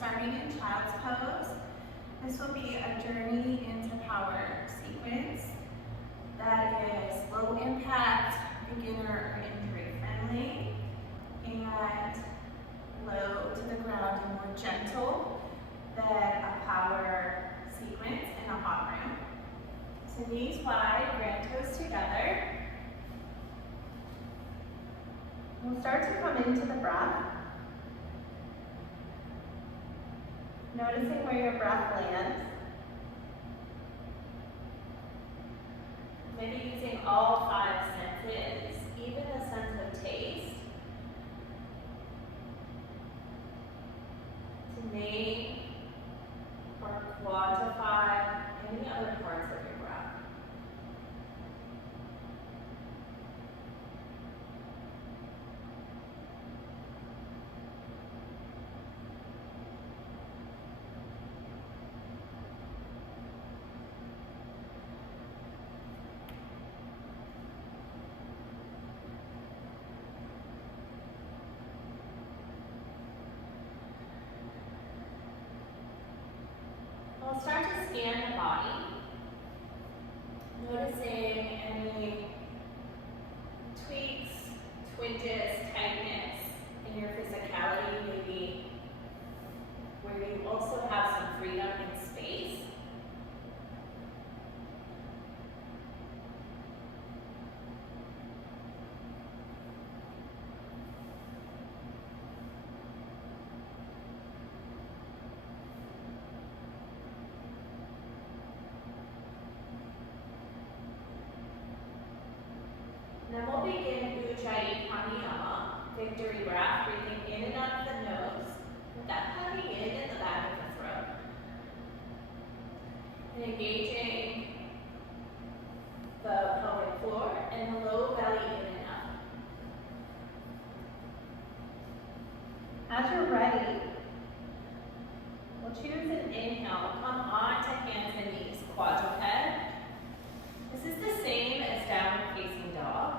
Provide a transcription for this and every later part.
Starting in child's pose, this will be a journey into power sequence that is low impact, beginner or injury friendly, and low to the ground and more gentle than a power sequence in a hot room. So knees wide, grand toes together. We'll start to come into the breath. Noticing where your breath lands. Maybe using all 5 senses, even a sense of taste, to name or quantify any other parts of your breath. We'll start to scan the body, noticing any tweaks, twinges, tightness in your physicality, maybe where you also have some freedom and space. Then we'll begin JIP victory breath, breathing in and out of the nose, with that coming in the back of the throat. And engaging the pelvic floor and the low belly in and up. As you're ready, we'll choose an inhale, come on to hands and knees, quadruped. This is the same as downward facing dog.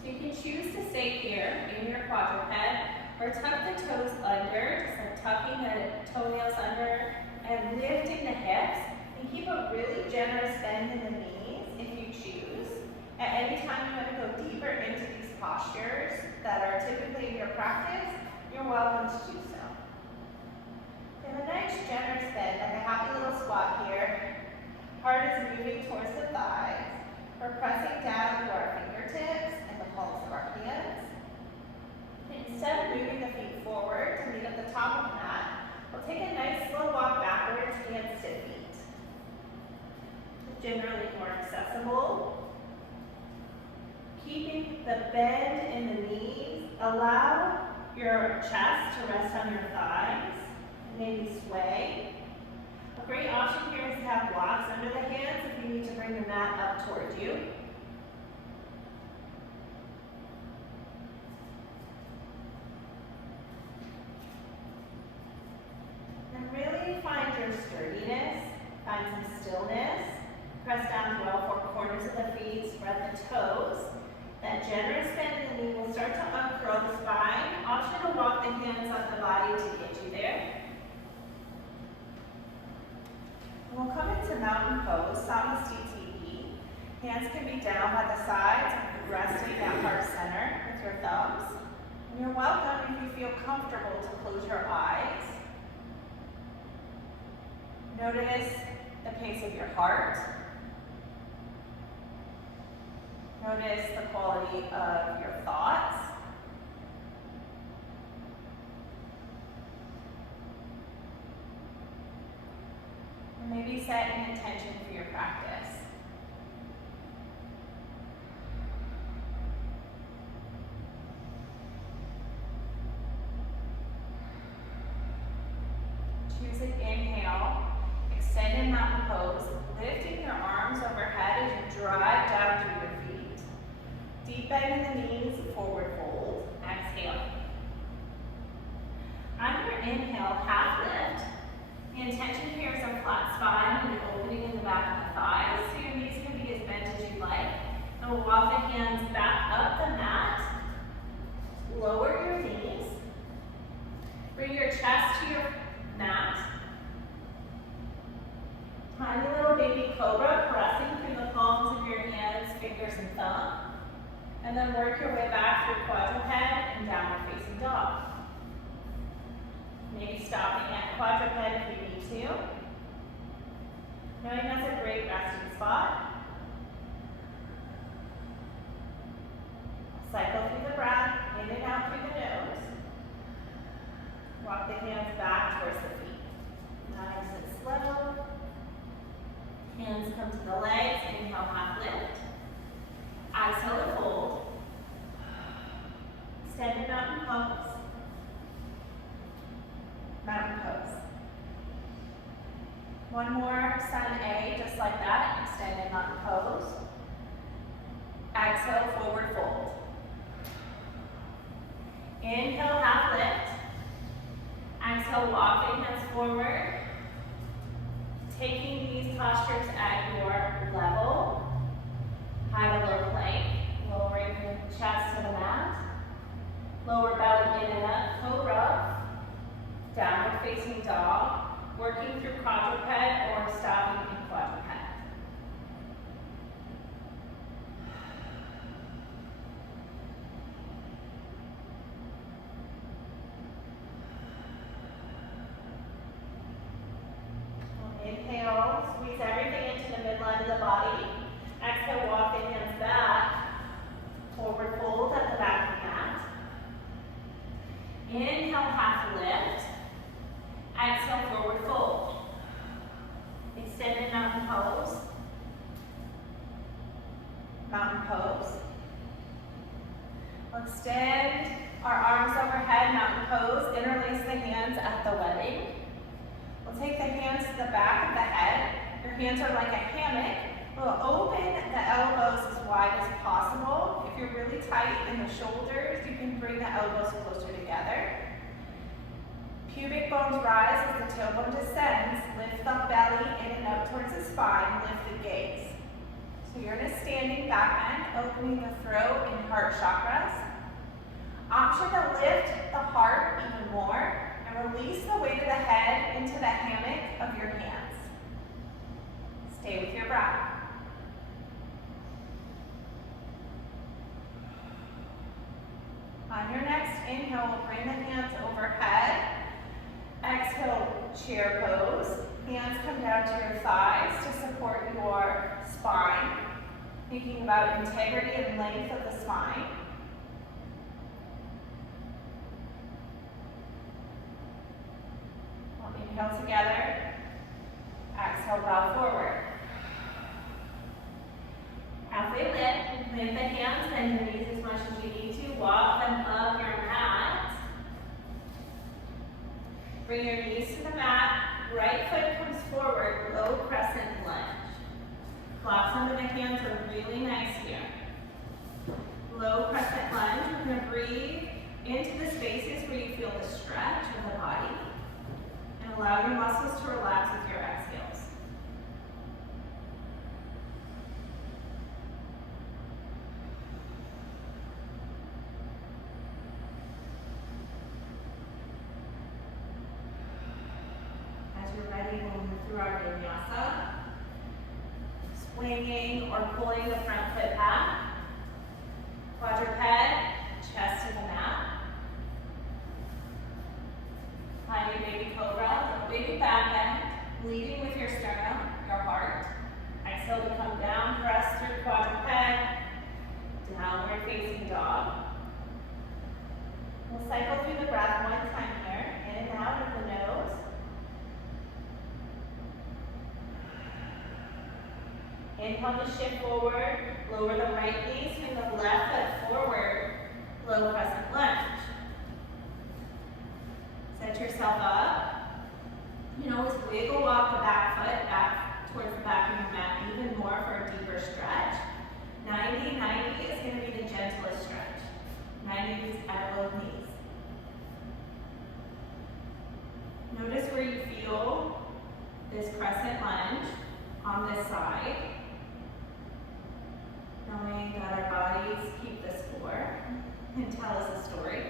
So you can choose to stay here in your quadruped or tuck the toes under, just like tucking the toenails under and lifting the hips. And keep a really generous bend in the knees if you choose. At any time you want to go deeper into these postures that are typically in your practice, you're welcome to do so. And a nice generous bend, like a happy little squat here. Heart is moving towards the thighs. We're pressing down through our fingertips and the palms of our hands. Instead of moving the feet forward to meet at the top of the mat, we'll take a nice slow walk backwards, hands to feet. Generally more accessible. Keeping the bend in the knees, allow your chest to rest on your thighs, and maybe sway. A great option here is to have blocks under the hands if you need to bring the mat up towards you. And really find your sturdiness, find some stillness. Press down through all 4 corners of the feet, spread the toes. That generous bend in the knee will start to uncurl the spine. Option to walk the hands up the body to get you there. We'll come into mountain pose, Samasthiti. Hands can be down by the sides, resting at heart center with your thumbs. And you're welcome if you feel comfortable to close your eyes. Notice the pace of your heart. Notice the quality of your thoughts. And maybe set an intention for your practice. Choose an inhale, extend in mountain pose, lifting your arms overhead as you drive down through your feet. Deep bend in the knees, forward fold, exhale. On your inhale, half lift. The intention here is a flat spine and an opening in the back of the thighs, so your knees can be as bent as you'd like. And we'll walk the hands back up the mat, lower your knees, Bring your chest to your mat. Tiny little baby cobra pressing through the palms of your hands, fingers, and thumb. And then work your way back through quadruped and downward facing dog. Maybe stopping at quadruped if you need to. Knowing that's a great resting spot. Cycle through the breath, in and out through the nose. Walk the hands back towards the feet. Nice and slow. Hands come to the legs, inhale, half lift. Exhale to fold. Extended mountain pose. Mountain pose. One more, sun A, just like that, extended mountain pose. Exhale, forward fold. Inhale, half lift. Exhale, walk the hands forward. Taking these postures at your level. High to low plank. Lowering the chest to the mat. Lower belly in and up, cobra. Downward facing dog. Working through quadruped or stopping in quadruped. Inhale, squeeze everything into the midline of the body. Exhale, walk the hands back. Forward fold at the back of the mat. Inhale, half lift. Exhale, forward fold. Extended mountain pose. Mountain pose. We'll extend our arms overhead, mountain pose. Interlace the hands at the webbing. We'll take the hands to the back of the head. Your hands are like a hammock. We'll open the elbows as wide as possible. If you're really tight in the shoulders, you can bring the elbows closer together. Pubic bones rise as the tailbone descends. Lift the belly in and up towards the spine. Lift the gaze. So you're in a standing back bend, opening the throat and heart chakras. Option to lift the heart even more. And release the weight of the head into the hammock of your hands. Stay with your breath. On your next inhale, we'll bring the hands overhead. Exhale, chair pose. Hands come down to your thighs to support your spine. Thinking about integrity and length of the spine. Inhale together. Exhale, bow forward. Halfway lift. Lift the hands, bend your knees as much as you need to. Walk them up your mat. Bring your knees to the mat. Right foot comes forward, low crescent lunge. Blocks under the hands are really nice here. Low crescent lunge. We're going to breathe into the spaces where you feel the stretch of the body. And allow your muscles to relax with your exhales. As you're ready, we'll move through our vinyasa. Swinging or pulling the front foot back. Quadruped, chest to the mat. Tiny baby cobra, little baby back bend, leading with your sternum, your heart. Exhale to come down, press through quadruped, downward facing dog. We'll cycle through the breath one time here, in and out of the nose. Inhale to shift forward, lower the right knee, swing the left foot forward, low crescent lunge. Set yourself up. You can always wiggle walk the back foot back towards the back of your mat even more for a deeper stretch. 90-90 is going to be the gentlest stretch. 90 is elbow knees. Notice where you feel this crescent lunge on this side. Knowing that our bodies keep the score and tell us a story.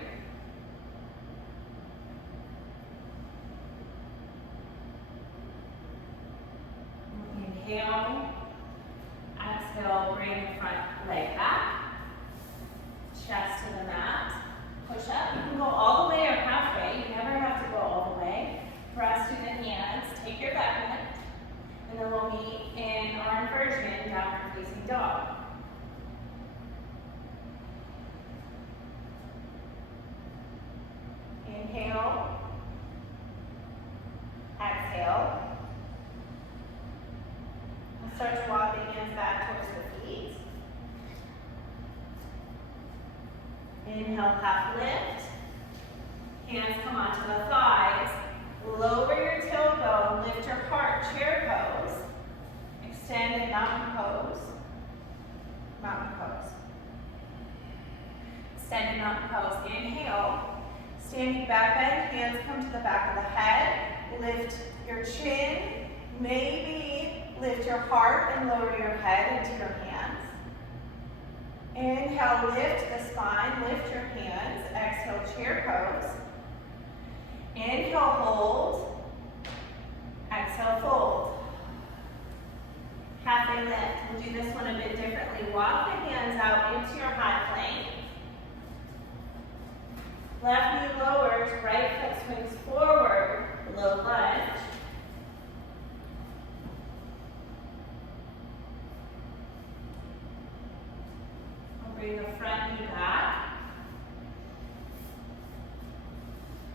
Inhale. Exhale, bring the front leg back. Chest to the mat. Push up. You can go all the way or halfway. You never have to go all the way. Press through the hands. Take your back bend. And then we'll meet in our inversion, downward facing dog. Inhale. Exhale. We'll start to walk the hands back towards the feet. Inhale, half lift. Hands come onto the thighs. Lower your tailbone, lift your heart, chair pose. Extended mountain pose. Mountain pose. Extended mountain pose. Inhale. Standing back bend, hands come to the back of the head. Lift your chin. Maybe lift your heart and lower your head into your hands. Inhale, lift the spine, lift your hands. Exhale, chair pose. Inhale, hold. Exhale, fold. Halfway lift. We'll do this one a bit differently. Walk the hands out into your high plank. Left knee lowers, right foot swings forward, low lunge. We'll bring the front knee back.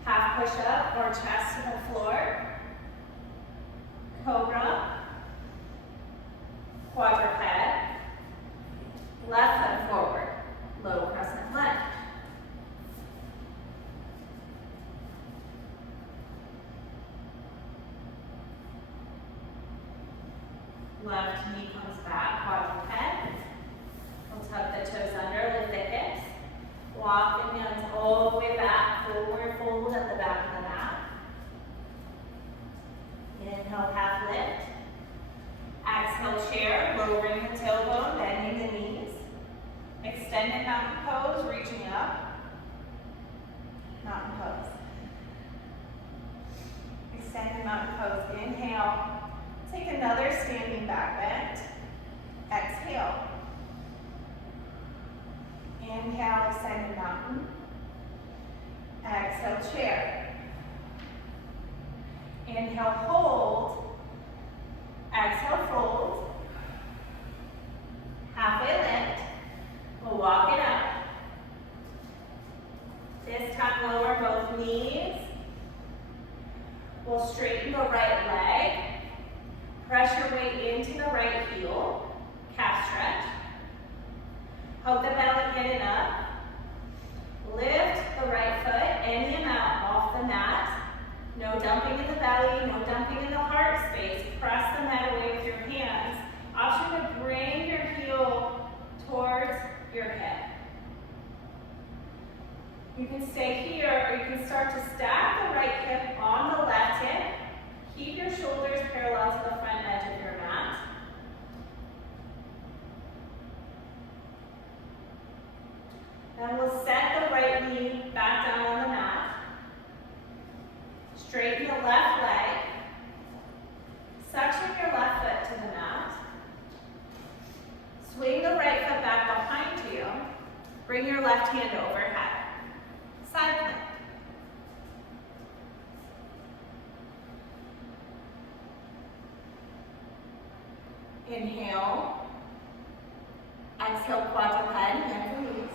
Half push up or chest to the floor. Cobra. Quadruped. Left foot forward, low crescent lunge. Left knee comes back, quadruped. We'll tuck the toes under, lift the hips. Walk the hands all the way back, forward fold at the back of the mat. Inhale, half lift. Exhale, chair, lowering the tailbone, bending the knees. Extended mountain pose, reaching up. Mountain pose. Extended mountain pose, inhale. Take another standing back bend. Exhale. Inhale, extended mountain. Exhale, chair. Inhale, hold. Exhale, fold. Halfway lift. We'll walk it up. This time, lower both knees. We'll straighten the right leg. Press your weight into the right heel. Calf stretch. Hug the belly hidden up. Lift the right foot any amount off the mat. No dumping in the belly, no dumping in the heart space. Press the mat away with your hands. Option to bring your heel towards your hip. You can stay here, or you can start to stack the right hip on the left hip. Keep your shoulders parallel to the front edge of your mat. Then we'll set the right knee back down on the mat. Straighten the left leg. Suction your left foot to the mat. Swing the right foot back behind you. Bring your left hand overhead. Side plank. Inhale. Exhale, quadruped, hands and knees.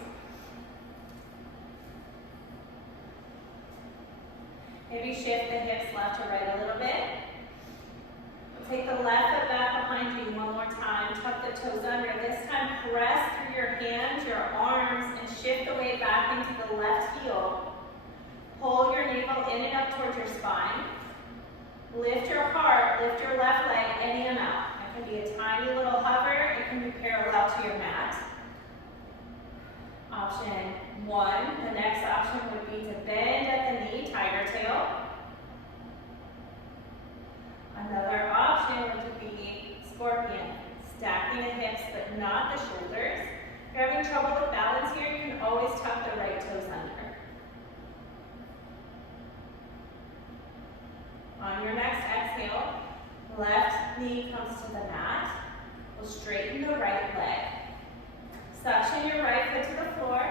Maybe shift the hips left to right a little bit. We'll take the left foot back behind you one more time. Tuck the toes under. This time, press through your hands, your arms, and shift the weight back into the left heel. Pull your navel in and up towards your spine. Lift your heart, lift your left leg any amount. It can be a tiny little hover. It can be parallel to your mat. Option one. The next option would be to bend at the knee, tiger tail. Another option would be scorpion, stacking the hips but not the shoulders. If you're having trouble with balance here, you can always tuck the right toes under. On your next exhale, Left knee comes to the mat. We'll straighten the right leg. Suction your right foot to the floor.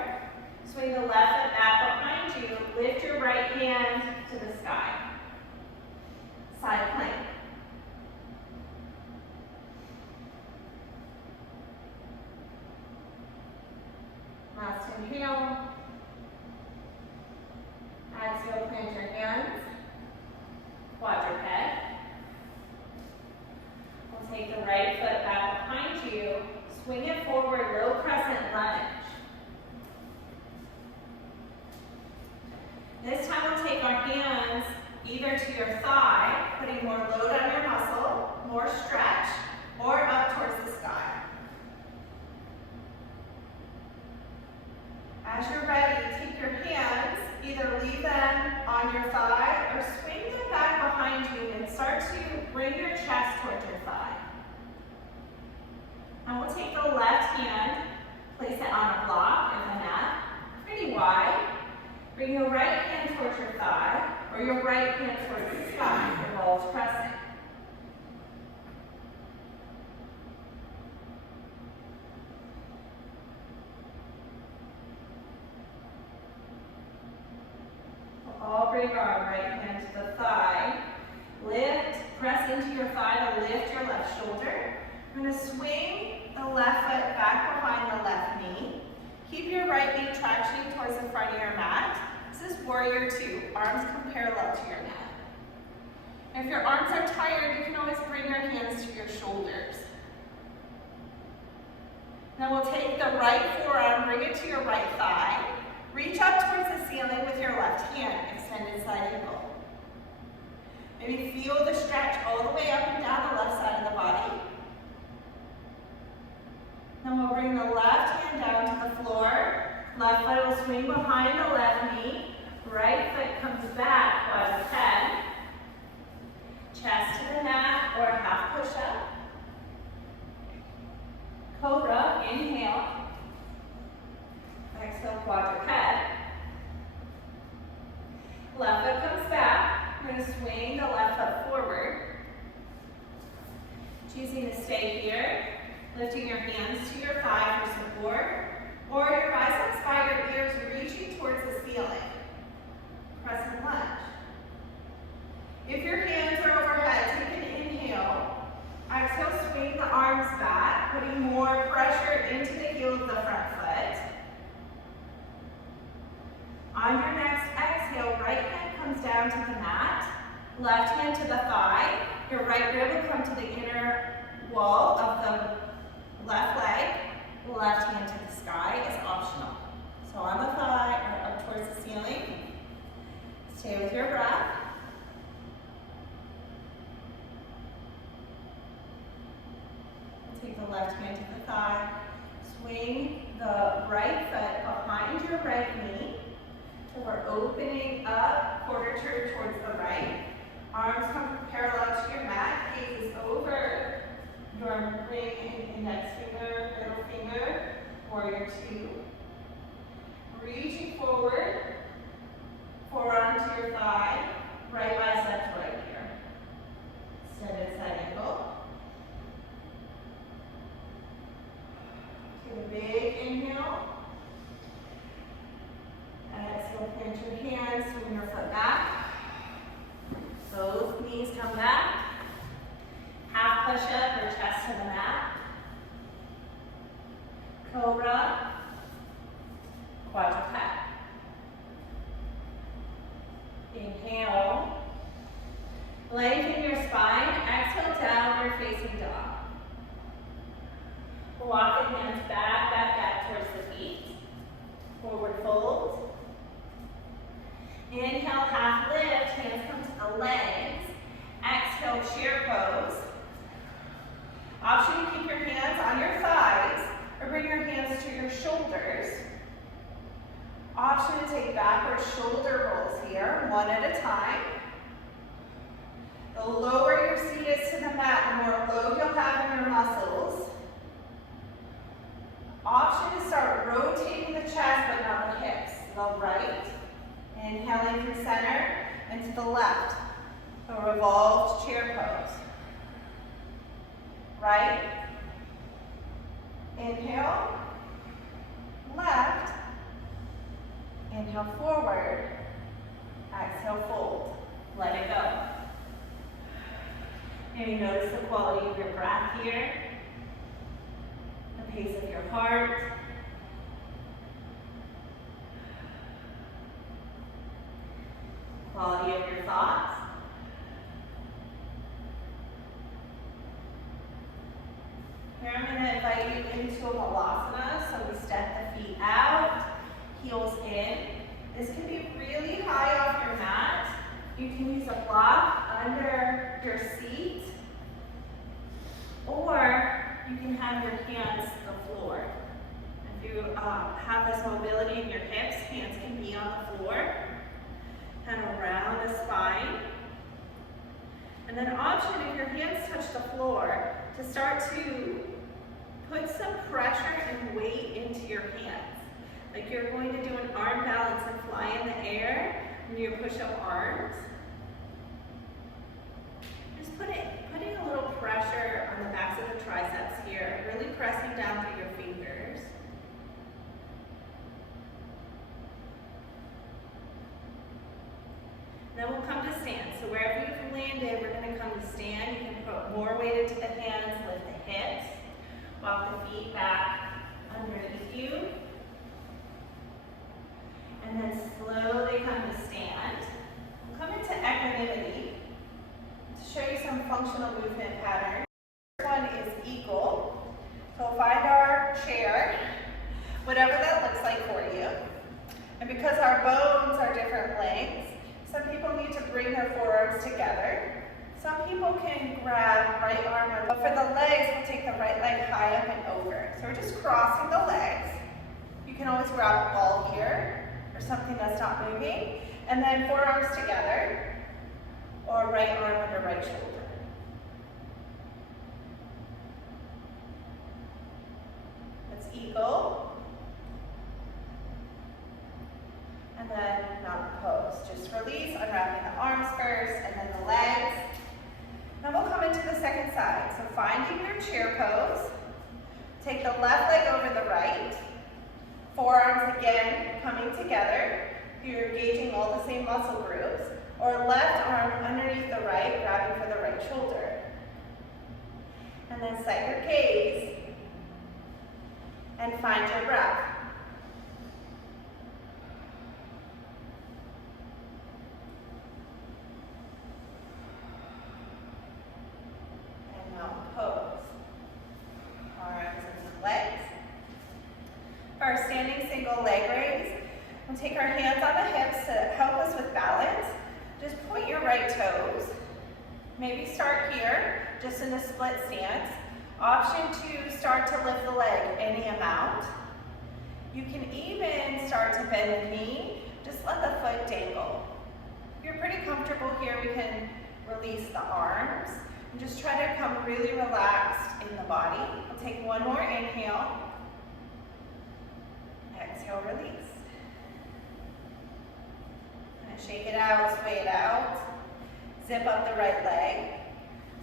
Swing the left foot back behind you. Lift your right hand to the sky. Side plank. Last inhale. Exhale, plant your hands. Quadruped. We'll take the right foot back behind you. Swing it forward, low crescent lunge. This time we'll take our hands either to your thigh, putting more load on your muscle, more stretch, or up towards the sky. As you're ready, take your hands, either leave them on your thigh or swing them back behind you and start to bring your chest towards your thigh. And we'll take the left hand, place it on a block or the mat, pretty wide. Bring your right hand towards your thigh or your right hand towards the sky, revolved crescent. All bring our right hand to the thigh. Lift, press into your thigh to lift your left shoulder. We're going to swing the left foot back behind the left knee. Keep your right knee tractioning towards the front of your mat. This is warrior two. Arms come parallel to your mat. And if your arms are tired, you can always bring your hands to your shoulders. Now we'll take the right forearm, bring it to your right thigh. Reach up towards the ceiling with your left hand, extended side angle. Maybe feel the stretch all the way up and down the left side of the body. Then we'll bring the left hand down to the floor. Left foot will swing behind the left knee. Right foot comes back, quadruped. Chest to the mat or a half push-up. Cobra, inhale. Exhale, quadruped. Left foot comes back. We're going to swing the left foot forward. Choosing to stay here. Lifting your hands to your thigh for support. Or your biceps by your ears reaching towards the ceiling. Crescent lunge. If your hands are overhead, take an inhale. Exhale, swing the arms back, putting more pressure into the heel of the front foot. On your next exhale, right hand comes down to the mat, left hand to the thigh. Your right rib will come to the inner wall of the left leg. Left hand to the sky is optional. So on the thigh or up towards the ceiling. Stay with your breath. Take the left hand to the thigh. Swing the right foot behind your right knee. So we're opening up, quarter turn towards the right. Arms come parallel to your mat. Gaze is over your ring and index finger, middle finger. Warrior two. Reaching forward. Forearm to your thigh. Right bicep right here. Extended side angle. Take a big inhale. Exhale, plant your hands, swing your foot back. Both knees come back. Half push-up or chest to the mat. Cobra. Quadruped. Inhale. Lengthen your spine. Exhale, downward facing dog. Walk the hands back towards the feet. Forward fold. Inhale, half lift. Hands come to the legs. Exhale, chair pose. Option to keep your hands on your thighs or bring your hands to your shoulders. Option to take backward shoulder rolls here, one at a time. The lower your seat is to the mat, the more load you'll have in your muscles. Option to start rotating the chest but not the hips. The right, inhaling from center, and to the left. A revolved chair pose. right, inhale, left, inhale forward, exhale fold, let it go. Maybe notice the quality of your breath here, the pace of your heart. Quality of your thoughts. Here I'm going to invite you into a Malasana, so we step the feet out, heels in. This can be really high off your mat. You can use a block under your seat, or you can have your hands to the floor. If you have this mobility in your hips, hands can be on the floor, kind of around the spine. And then option, if your hands touch the floor, to start to put some pressure and weight into your hands. Like you're going to do an arm balance and fly in the air and your push-up arms. Just putting a little pressure on the backs of the triceps here, really pressing down through your fingers. Then we'll come to stand. So wherever you've landed, we're going to come to stand. You can put more weight into the hands, lift the hips, walk the feet back underneath you. And then slowly come to stand. We'll come into equanimity to show you some functional movement patterns. The first one is eagle. So we'll find our chair, whatever that looks like for you. And because our bones are different lengths, some people need to bring their forearms together. Some people can grab right arm, but for the legs, we'll take the right leg high up and over. So we're just crossing the legs. You can always grab a ball here, or something that's not moving. And then forearms together, or right arm under right shoulder. That's eagle. And then mountain pose. Just release, unwrapping the arms first, and then the legs. Now we'll come into the second side. So finding your chair pose. Take the left leg over the right. Forearms again coming together. You're engaging all the same muscle groups. Or left arm underneath the right, grabbing for the right shoulder. And then set your gaze. And find your breath. Pose. Arms and legs. For our standing single leg raise, we'll take our hands on the hips to help us with balance. Just point your right toes. Maybe start here, just in a split stance. Option to start to lift the leg any amount. You can even start to bend the knee. Just let the foot dangle. If you're pretty comfortable here, we can release the arms. And just try to come really relaxed in the body. We'll take one more inhale. Exhale, release. And shake it out, sway it out. Zip up the right leg.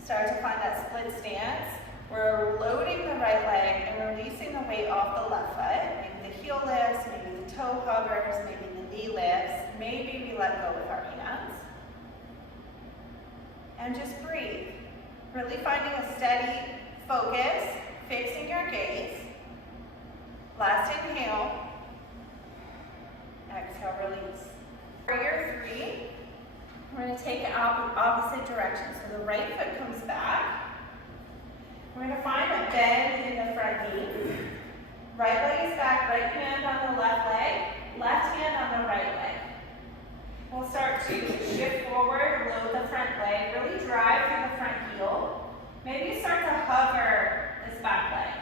Start to find that split stance. We're loading the right leg and releasing the weight off the left foot. Maybe the heel lifts, maybe the toe hovers, maybe the knee lifts. Maybe we let go with our hands. And just breathe. Really finding a steady focus, fixing your gaze. Last inhale. Exhale, release. Warrior 3. We're going to take it opposite direction. So the right foot comes back. We're going to find a bend in the front knee. Right leg is back, right hand on the left leg, left hand on the right leg. We'll start to shift forward, load the front leg, really drive through the front heel. Maybe start to hover this back leg.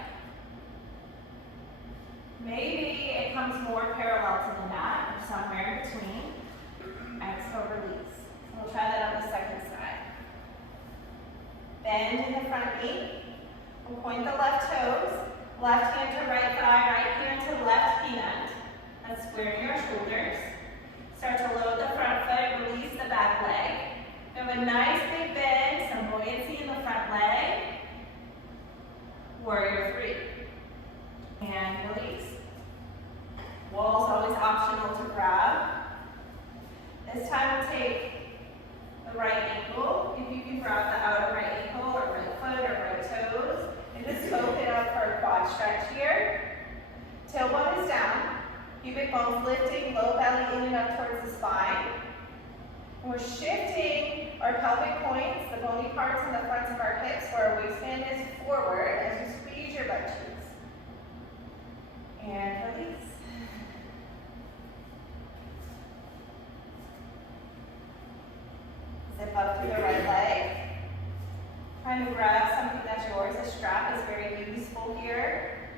Maybe it comes more parallel to the mat or somewhere in between. Exhale, release. So we'll try that on the second side. Bend in the front knee. We'll point the left toes. Left hand to right thigh, right hand to left hand. That's squaring your shoulders. Start to load the front foot, release the back leg. We have a nice big bend, some buoyancy in the front leg. we're shifting our pelvic points, the bony parts in the fronts of our hips, where our waistband is forward as you squeeze your butt cheeks. And release. Zip up through the right leg. Trying to grab something that's yours. A strap is very useful here.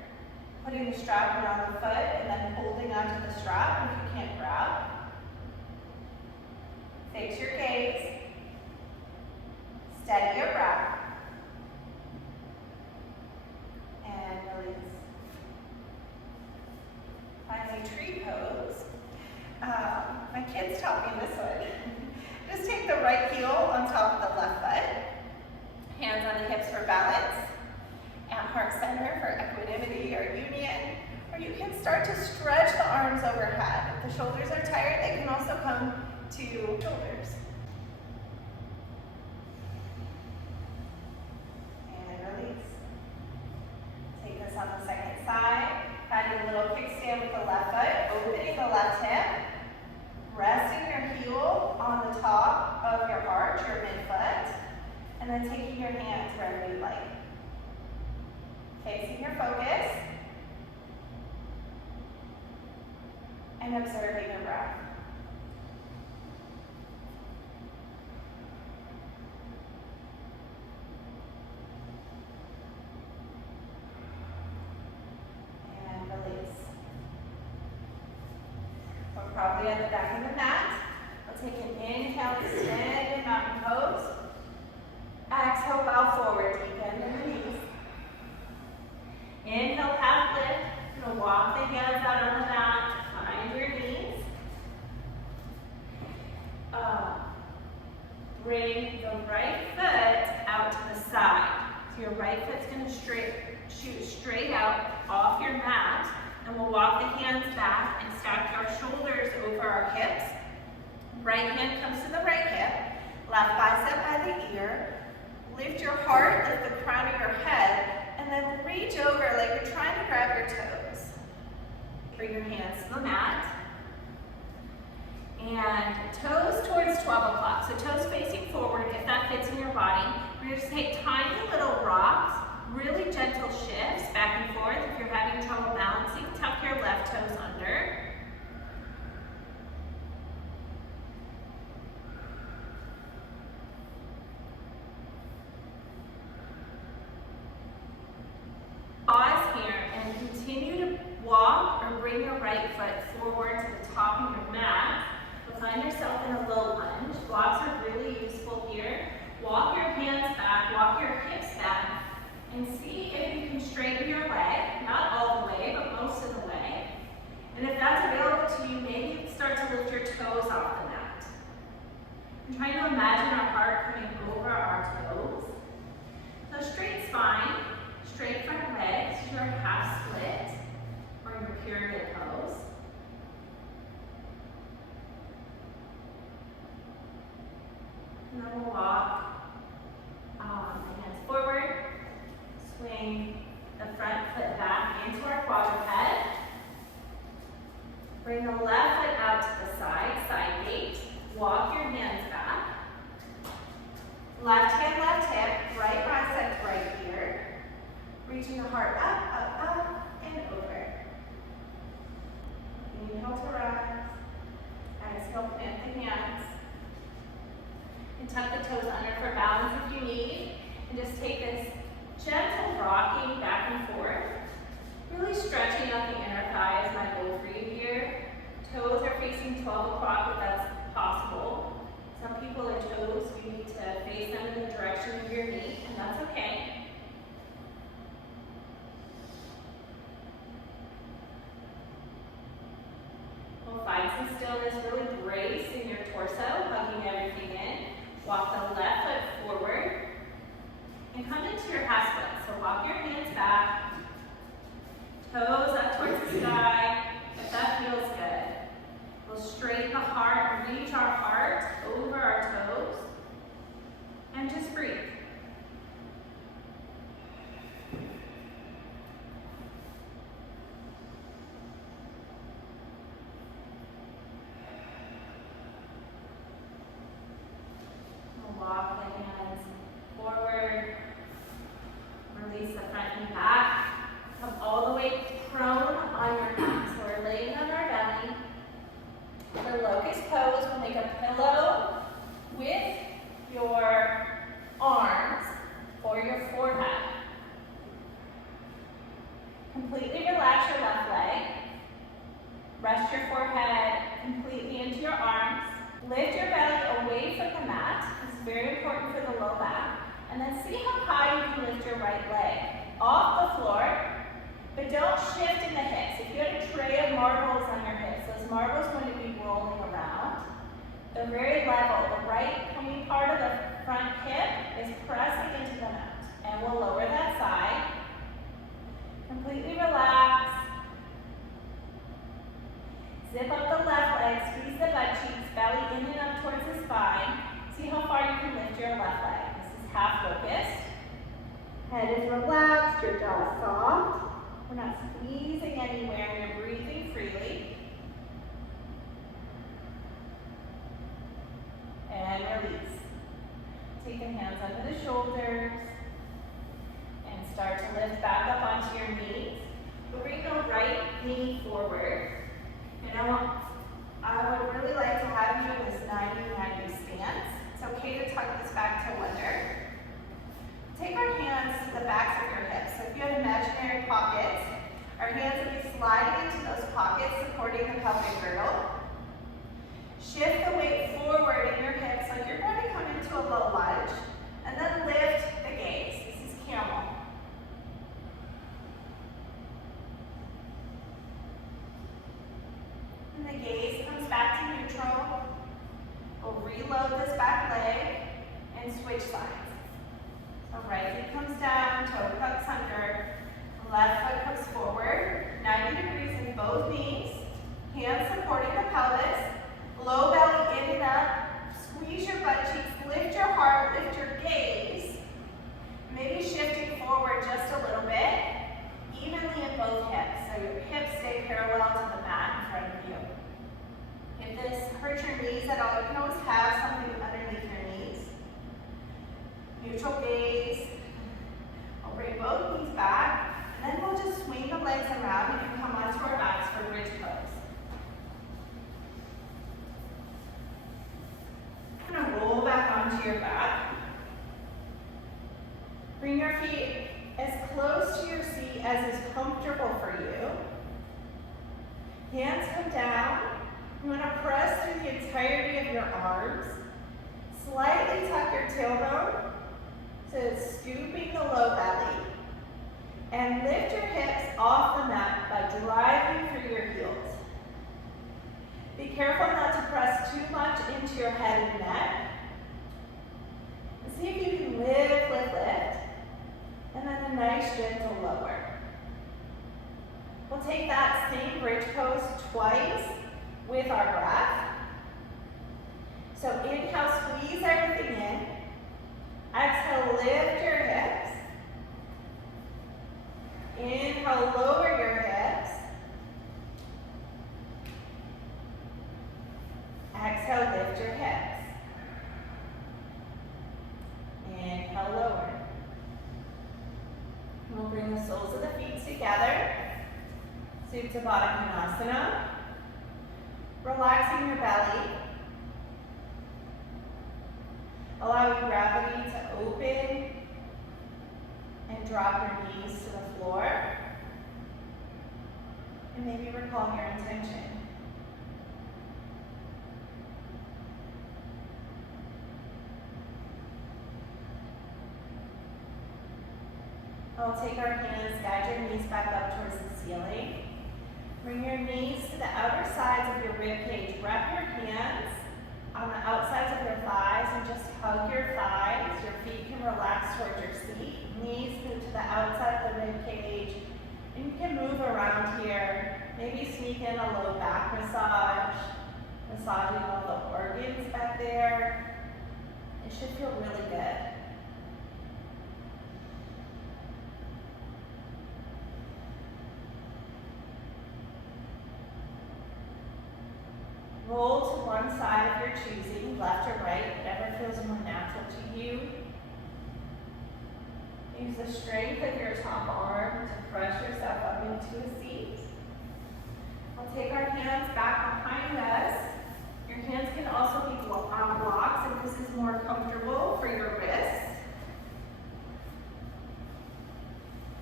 Putting the strap around the foot and then holding onto the strap if you can't grab. Fix your gaze. Steady your breath. And release. Finally, tree pose. My kids taught me this one. Just take the right heel on top of the left foot. Hands on the hips for balance. At heart center for equanimity or union. Or you can start to stretch the arms overhead. If the shoulders are tired, they can also come to shoulders. And release. Take this on the second side. Finding a little kickstand with the left foot. Opening the left hip. Resting your heel on the top of your arch, your midfoot. And then taking your hands wherever you like. Facing your focus. And observing your breath. And release. We're probably at the back of the mat. We'll take an inhale, extend mountain pose. Exhale, bow forward, deep bend in the knees. Inhale, half lift. You're going to walk the hands out on the mat. Find your knees. Bring the right foot out to the side. So your right foot's going to shoot straight out off your mat. And we'll walk the hands back and stack our shoulders over our hips. Right hand comes to the right hip. Left bicep by the ear. Lift your heart, lift the crown of your head, and then reach over like you're trying to grab your toes. Bring your hands to the mat. And toes towards 12 o'clock. So toes facing forward if that fits in your body. We're going to take tiny little rocks, really gentle shifts back and forth. If you're having trouble balancing, tuck your left toes under. Pause here and continue to walk or bring your right foot forward to the top of your mat. You'll find yourself in a low lunge. Blocks are really useful here. Walk your hands back, walk your hips back, and see if you can straighten your leg. Not all the way, but most of the way. And if that's available to you, maybe start to lift your toes off the mat. I'm trying to imagine our heart coming over our toes. So straight spine. Straight front legs, your half split, or your pyramid pose. And then we'll walk the hands forward, swing the front foot back into our quadruped. Bring the left foot out to the side, side gate. Walk your hands back. Left hand, left hip, right bicep, right ear. Reaching the heart up, and over. Inhale to rise. Exhale, plant the hands. And tuck the toes under for balance if you need. And just take this gentle rocking back and forth. Really stretching out the inner thigh is my goal for you here. Toes are facing 12 o'clock if that's possible. Some people, their toes, you need to face them in the direction of your knee, and that's okay. We'll find some stillness, really brace in your torso, hugging everything in. Walk the left foot forward and come into your half split. So walk your hands back, toes up towards the sky, if that feels good. We'll straighten the heart, reach our heart over our toes. walk the hands forward. Release the front knee back. Come all the way prone on your mat. So we're laying on our belly. The locust pose will make a pillow with your arms or your forehead. Completely relax your left leg. Rest your forehead completely into your arms. Lift your belly away from the mat. This is very important for the low back. And then see how high you can lift your right leg off the floor, but don't shift in the hips. If you had a tray of marbles on your hips, those marbles are going to be rolling around. They're very level. The right pointy part of the front hip is pressing into the mat. And we'll lower that side. Completely relax. Zip up the left leg, squeeze the butt cheeks, belly in and up towards the spine. See how far you can lift your left leg. This is half focused. Head is relaxed, your jaw is soft. We're not squeezing anywhere, and you're breathing freely. And release. Take the hands under the shoulders and start to lift back up onto your knees. Bring the right knee forward. And I would really like to have you in this 90-90 stance. It's okay to tuck this back to under. Take our hands to the backs of your hips. So if you have imaginary pockets, our hands will be sliding into those pockets, supporting the pelvic girdle. Shift the weight forward in your hips like you're going to come into a low lunge. And then lift the gaze. This is camel. And the gaze comes back to neutral. We'll reload this back leg and switch sides. So right knee comes down, toe tucks under, left foot comes forward, 90 degrees in both knees, hands supporting the pelvis, low belly in and up, squeeze your butt cheeks, lift your heart, lift your gaze, maybe shifting forward just a little bit, evenly in both hips, so your hips stay parallel to the mat in front of you. If this hurts your knees at all, you can always have something underneath your knees. Neutral gaze. I'll bring both knees back, and then we'll just swing the legs around and come onto our backs for bridge pose. You're going to roll back onto your back. Bring your feet as close to your seat as is comfortable for you. Hands come down. You want to press through the entirety of your arms. Slightly tuck your tailbone. So it's scooping the low belly. And lift your hips off the mat by driving through your heels. Be careful not to press too much into your head and neck. And see if you can lift, lift, lift. And then a nice gentle lower. We'll take that same bridge pose twice with our breath. So inhale, squeeze everything in. Exhale, lift your hips. Inhale, lower your hips. Exhale, lift your hips. Inhale, lower. We'll bring the soles of the feet together. Supta Baddha Konasana. Relaxing your belly. Allowing gravity to open and drop your knees to the floor. And maybe recall your intention. I'll take our hands, guide your knees back up towards the ceiling. Bring your knees to the outer sides of your rib cage. Wrap your hands on the outsides of your thighs and just hug your thighs. Your feet can relax towards your seat. Knees move to the outside of the rib cage. And you can move around here. Maybe sneak in a low back massage. Massaging all the organs back there. It should feel really good. Roll to one side of your choosing, left or right, whatever feels more natural to you. Use the strength of your top arm to press yourself up into a seat. We'll take our hands back behind us. Your hands can also be on blocks if this is more comfortable for your wrists.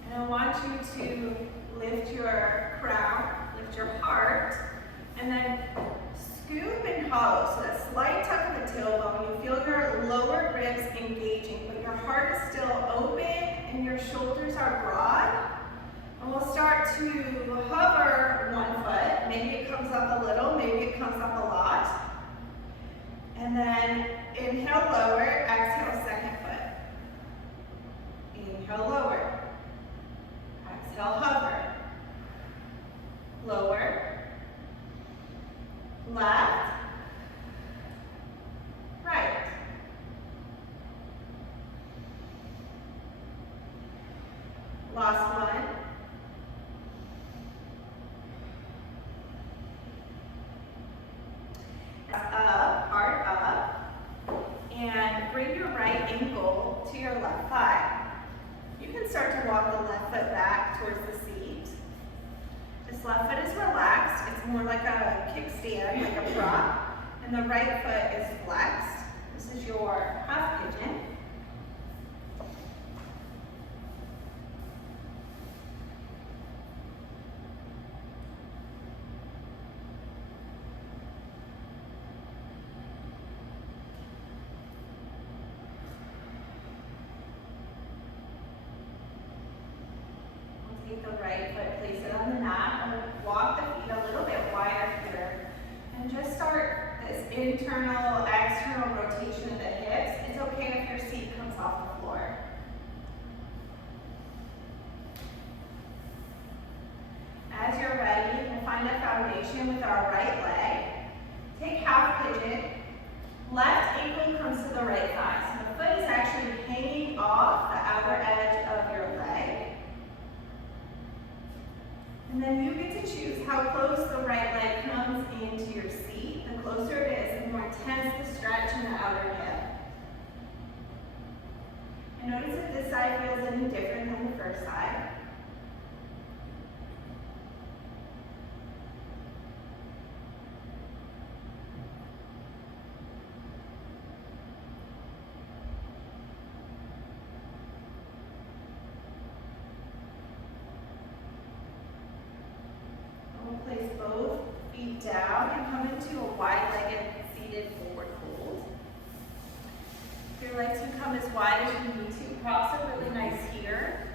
And I want you to lift your crown, lift your heart, and then scoop and hollow. So that slight tuck of the tailbone, you feel your lower ribs engaging, but your heart is still open and your shoulders are broad. And we'll start to hover one foot. Maybe it comes up a little, maybe it comes up a lot. And then inhale, lower, exhale, second foot. Inhale, lower. Exhale, hover. Lower. Left. Right. Last one. Up, heart up, and bring your right ankle to your left thigh. You can start to walk the left foot back towards the seat. This left foot is relaxed. It's more like a kickstand, like a prop, and the right foot is flexed. This is your half pigeon. Take the right foot, place it on the mat. I'm going to walk the feet a little bit wider here. And just start this internal, external rotation of the hips. It's okay if your seat comes off the floor. As you're ready, we'll find a foundation with our right leg. Take half pigeon. Left ankle comes to the right thigh. So the foot is actually hanging off the outer edge of your leg. And then you get to choose how close the right leg comes into your seat. The closer it is, the more intense the stretch in the outer hip. And notice if this side feels any different than the first side. Place both feet down and come into a wide-legged seated forward fold. If your legs can come as wide as you need to. Props are really nice here.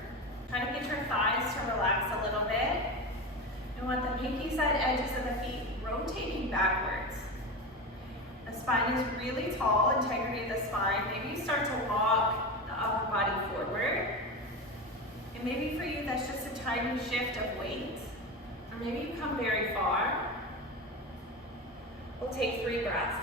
Try to get your thighs to relax a little bit. You want the pinky side edges of the feet rotating backwards. The spine is really tall, integrity of the spine. Maybe you start to walk the upper body forward. And maybe for you that's just a tiny shift of weight. Maybe you come very far. We'll take 3 breaths.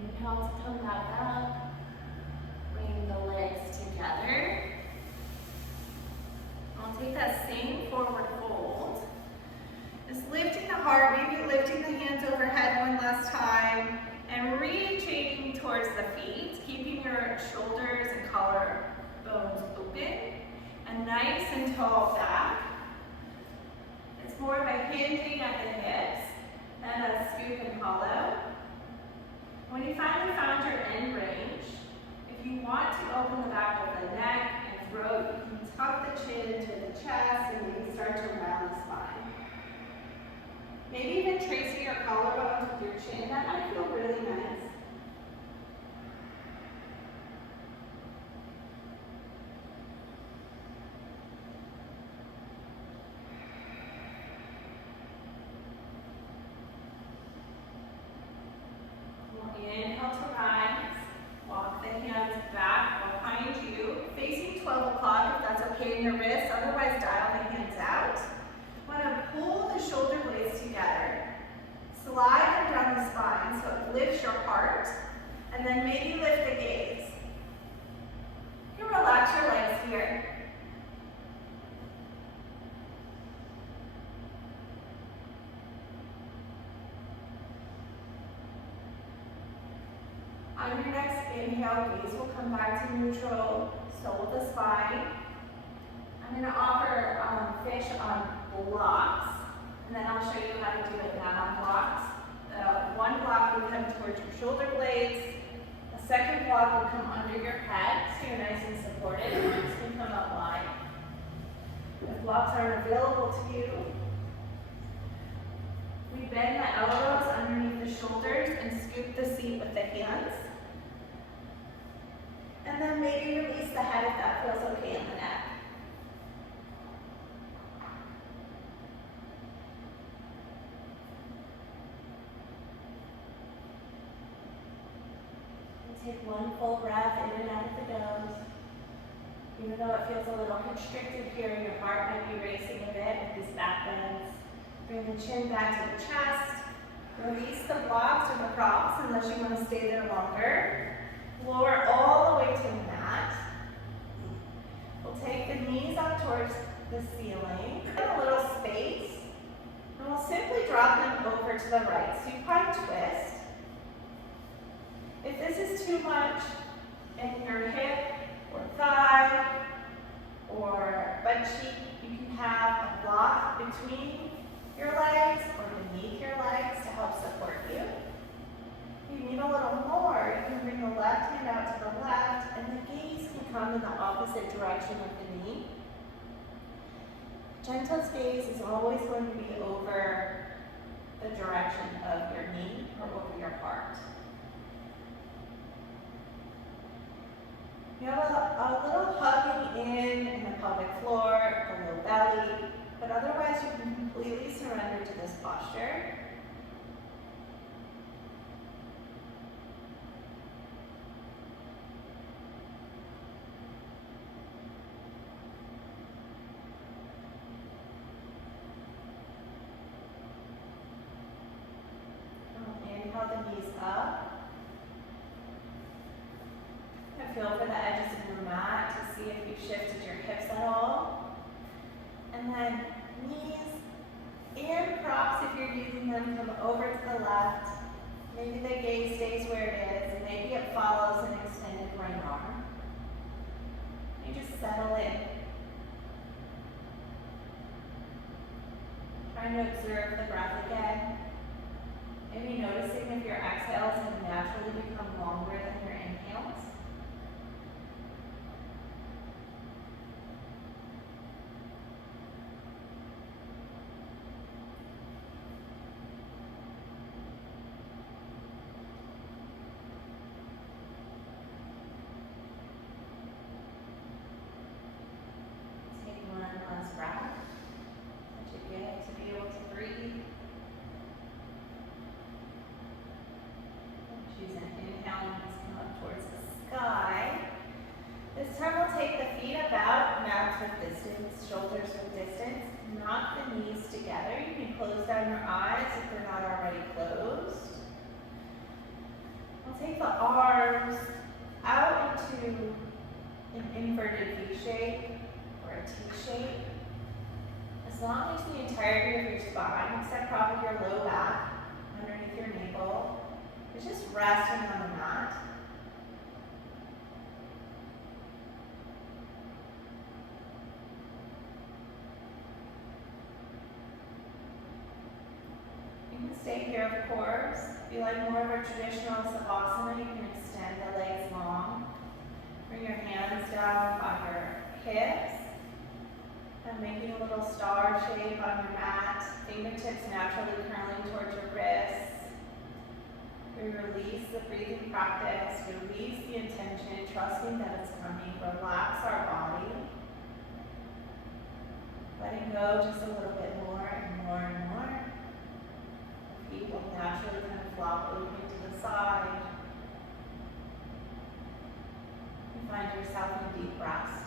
Inhale to come back up. Bring the legs together. I'll take that same forward fold. Just lifting the heart, maybe lifting the hands overhead one last time, and reaching towards the feet, keeping your shoulders and collarbones open, and nice and tall back. It's more of a hinging at the hips than a scoop and hollow. When you finally found your end range, if you want to open the back of the neck and throat, you can tuck the chin into the chest and maybe start to round the spine. Maybe even tracing your collarbones with your chin. That might feel really nice. We'll inhale to rise. Walk the hands back behind you, facing 12 o'clock if that's okay in your wrists. Otherwise, dial the hands out. Want to pull the shoulder blades together. Slide them down the spine so it lifts your heart, and then maybe lift the gaze. inhale, gaze will come back to neutral, so will the spine. I'm going to offer fish on blocks, and then I'll show you how to do it not on blocks. One block will come towards your shoulder blades. A second block will come under your head, so you're nice and supported. Arms can come up wide. If blocks aren't available to you, we bend the elbows underneath the shoulders and scoop the seat with the hands. And then maybe release the head if that feels okay in the neck. Take one full breath in and out of the nose. Even though it feels a little constricted here, your heart might be racing a bit with these back bends. Bring the chin back to the chest. Release the blocks or the props unless you want to stay there longer. Lower all the way to the mat. We'll take the knees up towards the ceiling. Get a little space. And we'll simply drop them over to the right. Supine twist. If this is too much in your hip or thigh or butt cheek, you can have a block between your legs or beneath your legs to help support you. If you need a little more, you can bring the left hand out to the left and the gaze can come in the opposite direction of the knee. Gentle gaze is always going to be over the direction of your knee or over your heart. You have a little hugging in the pelvic floor, the low belly, but otherwise you can completely surrender to this posture. Inhale the knees up. Feel for the edges of your mat to see if you've shifted your hips at all. And then knees and props, if you're using them, come over to the left. Maybe the gaze stays where it is, and maybe it follows an extended right arm. You just settle in. Trying to observe the breath again. Maybe noticing if your exhales have naturally become longer than your inhales. Shoulders with distance, knock the knees together. You can close down your eyes if they're not already closed. We'll take the arms out into an inverted V shape or a T shape. As long as the entirety of your spine, except probably your low back, underneath your navel, is just resting on the mat. Stay here, of course. If you like more of a traditional savasana, you can extend the legs long. Bring your hands down by your hips. And making a little star shape on your mat. Fingertips naturally curling towards your wrists. We release the breathing practice. Release the intention, trusting that it's coming. Relax our body. Letting go just a little bit more and more and more. Feet will naturally kind of flop open to the side. You find yourself in deep breaths.